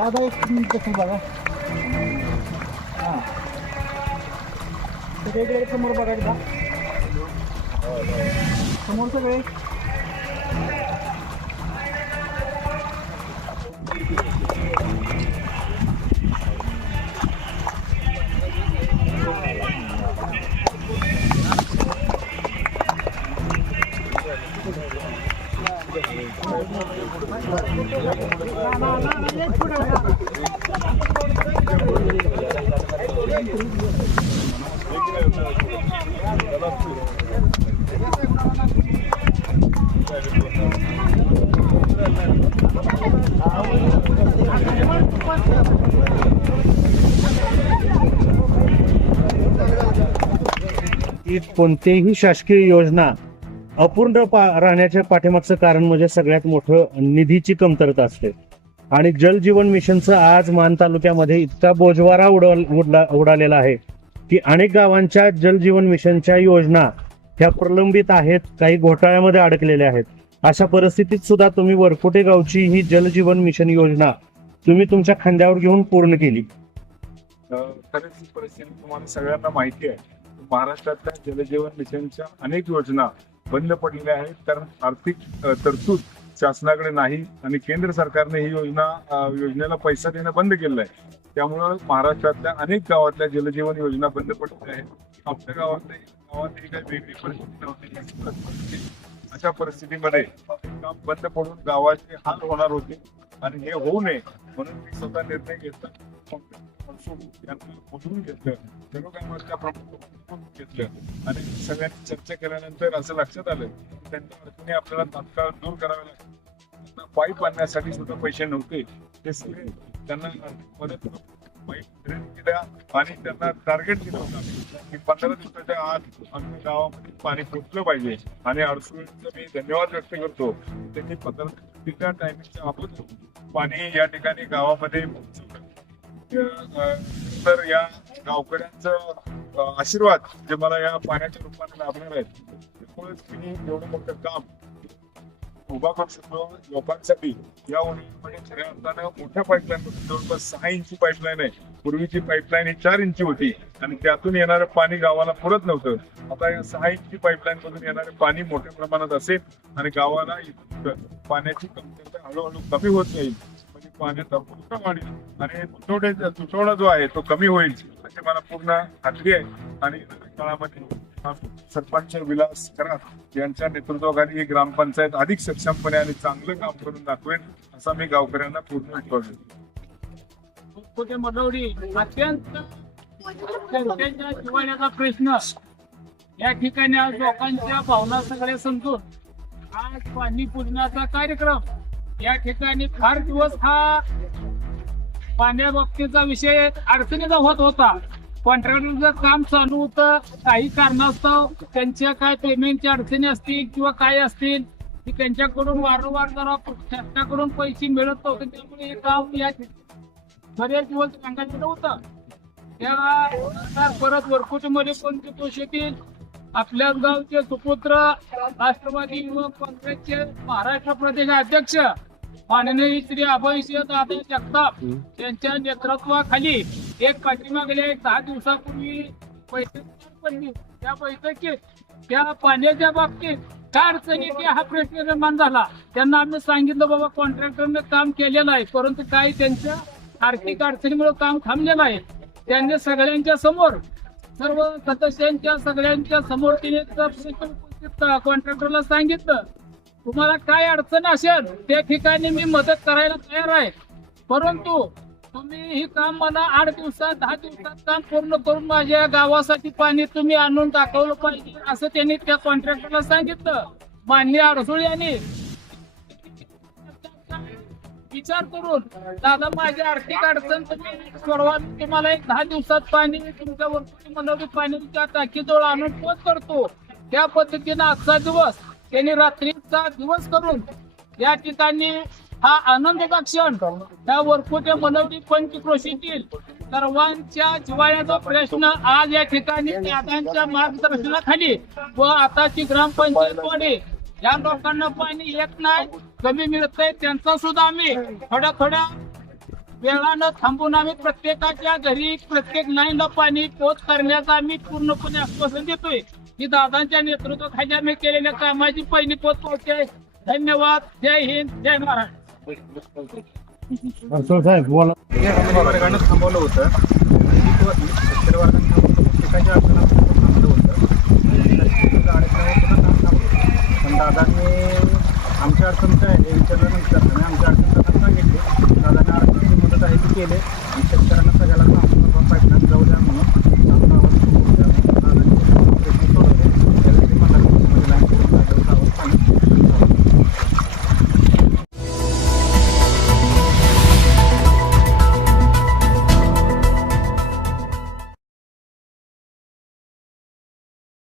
दादा एक कसं बघा हां इकडे समोर बघा एकदा समोर सगळे कोणतीही शासकीय योजना अपूर्ण राहण्याच्या पाठीमागचं कारण म्हणजे सगळ्यात मोठं निधीची कमतरता असते. आणि जल जीवन मिशनचं आज मान तालुक्यामध्ये इतका बोजवारा उडालेला आहे की अनेक गावांच्या जल जीवन मिशनच्या योजना ह्या प्रलंबित आहेत, काही घोटाळ्यामध्ये अडकलेल्या आहेत. अशा परिस्थितीत सुद्धा तुम्ही वरकोटे गावची ही जल जीवन मिशन योजना तुम्ही तुमच्या खांद्यावर घेऊन पूर्ण केली. खरंच ही परिस्थिती तुम्हाला सगळ्यांना माहिती आहे. महाराष्ट्रातल्या जलजीवन मिशनच्या अनेक योजना बंद पडलेल्या आहेत कारण आर्थिक तरतूद शासनाकडे नाही आणि केंद्र सरकारने ही योजनेला पैसा देणं बंद केलेलं आहे. त्यामुळं महाराष्ट्रातल्या अनेक गावातल्या जलजीवन योजना बंद पडलेल्या आहेत. आपल्या गावातही काही वेगळी परिस्थिती नव्हती. अशा परिस्थितीमध्ये काम बंद पडून गावाचे हाल होणार होते आणि हे होऊ नये म्हणून मी स्वतः निर्णय घेतला. यांना बोलवून घेतलं, सर्व कामाच्या प्रमुख घेतलं आणि सगळ्यांनी चर्चा केल्यानंतर असं लक्षात आलं की त्यांच्या अडचणी आपल्याला तात्काळ दूर कराव्या लागतात. पाईप आणण्यासाठी सुद्धा पैसे नव्हते, ते सगळे त्यांना मदत पाईप ड्रेन केल्या आणि त्यांना टार्गेट दिलं होतं की 15 दिवसाच्या आत आमच्या गावामध्ये पाणी पोचलं पाहिजे. आणि अडसुळींचा मी धन्यवाद व्यक्त करतो, त्यांनी 15 दिवसाच्या टायमिंगच्या अगोदर पाणी या ठिकाणी गावामध्ये पोहोचवलं. तर या गावकऱ्यांचा आशीर्वाद जे मला या पाण्याच्या रूपाने लाभणार आहेत, त्यामुळेच मी एवढं मोठं काम उभा करू शकलो लोकांसाठी. या उन्हाळ्यामध्ये खऱ्या अर्थानं मोठ्या पाईपलाईन जवळपास 6 इंची पाईपलाईन आहे. पूर्वीची पाईपलाईन ही 4 इंची होती आणि त्यातून येणारं पाणी गावाला पुरत नव्हतं. आता या 6 इंची पाईपलाईन मधून येणारे पाणी मोठ्या प्रमाणात असेल आणि गावाला पाण्याची कमतरता हळूहळू कमी होत जाईल. म्हणजे पाण्याचा पुरवठा वाढेल आणि तुटवडा जो आहे तो कमी होईल अशी मला पूर्ण खात्री आहे. आणि काळामध्ये सरपंच विलास कराड यांच्या नेतृत्वाखाली ही ग्रामपंचायत अधिक सक्षमपणे आणि चांगलं काम करून दाखवेल असा मी गावकऱ्यांना पूर्ण विश्वास देतो. मनवडी अत्यंत जिव्हाळ्याचा प्रश्न या ठिकाणी आज लोकांच्या भावना सगळ्या समजून आज पाणी पुरण्याचा कार्यक्रम या ठिकाणी फार दिवस हा पाण्याबाबतीचा विषय अडचणीचा होत होता. कॉन्ट्रॅक्टरचं काम चालू होतं, काही कारणास्तव त्यांच्या काय पेमेंटच्या अडचणी असतील किंवा काय असतील की त्यांच्याकडून वारंवार जरा शासनाकडून पैसे मिळत नव्हते, त्यामुळे हे काम या बरेच दिवस सांगायचं होतं. त्या परत वरकुटीमध्ये पण दोष येतील. आपल्याच गावचे सुपुत्र राष्ट्रवादी युवक काँग्रेसचे महाराष्ट्र प्रदेश अध्यक्ष माननीय श्री अभयसिंह दादा जगताप यांच्या नेतृत्वाखाली एक पाठीमागल्या 10 दिवसापूर्वी बैठक पडली. त्या बैठकीत त्या पाण्याच्या बाबतीत काय अडचणी की हा प्रश्न निर्माण झाला. त्यांना आम्ही सांगितलं बाबा कॉन्ट्रॅक्टरने काम केलेलं आहे परंतु काही त्यांच्या आर्थिक अडचणीमुळे काम थांबलेलं आहे. त्यांनी सगळ्यांच्या समोर सर्व सदस्यांच्या सगळ्यांच्या समोर तिने कॉन्ट्रॅक्टरला सांगितलं तुम्हाला काय अडचण असेल त्या ठिकाणी मी मदत करायला तयार आहे, परंतु तुम्ही ही काम मला 8 दिवसात 10 दिवसात काम पूर्ण करून माझ्या गावासाठी पाणी तुम्ही आणून दाखवलं पाहिजे असं त्यांनी त्या कॉन्ट्रॅक्टरला सांगितलं. माननीय अडसुळ यांनी विचार करून दादा माझी आर्थिक अडचण तुम्ही सोडवा, तुम्हाला 10 दिवसात पाणी तुमच्या वरती मनवडी पाण्याच्या टाकीजवळ आणून पोच करतो. त्या पद्धतीने आजचा दिवस त्यांनी रात्रीचा दिवस करून या ठिकाणी हा आनंदाचा क्षण त्या वरकुटे मनवडी पंचक्रोशीतील सर्वांच्या जिव्हाळ्याचा प्रश्न आज या ठिकाणी दादांच्या मार्गदर्शनाखाली व आताची ग्रामपंचायत वाढे या लोकांना पाणी येत नाही, कमी मिळतंय, त्यांचा सुद्धा आम्ही थोड्या वेळानं थांबून आम्ही प्रत्येकाच्या घरी प्रत्येक लाईनला पाणी पोच करण्याचा आम्ही पूर्णपणे आश्वासन देतोय की दादांच्या नेतृत्वाखाली आम्ही केलेल्या कामाची पहिली पोच पोहोचते. धन्यवाद. जय हिंद, जय महाराष्ट्र. असं साहेब बोला. वर्गानं थांबवलं होतं शेतकरी वर्गानं थांबवलं प्रत्येकाच्या अडचणात थांबलं होतं पण दादांनी आमच्या अडचण काय हे विचारल्यानंतर आणि आमच्या अडचण दादा सांगितले दादाने अडचणीची मदत आहे ती केली आणि शेतकऱ्यांना सगळ्याला